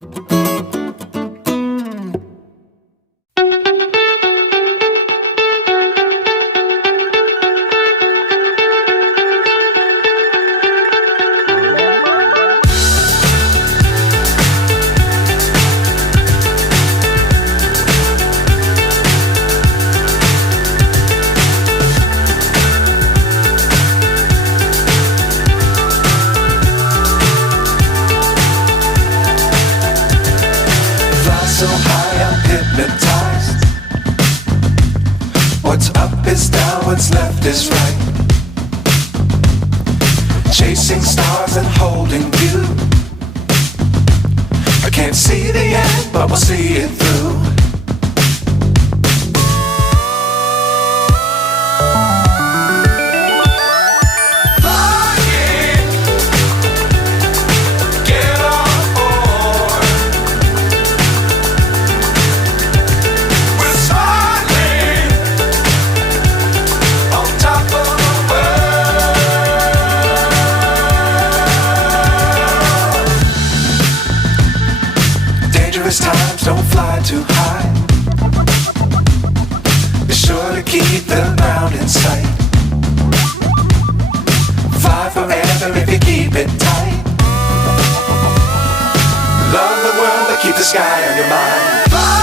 So high I'm hypnotized. What's up is down, what's left is right. Chasing stars and holding you. I can't see the end, but we'll see it through. Times don't fly too high. Be sure to keep the ground in sight. Fly forever if you keep it tight. Love the world but keep the sky on your mind. Fly!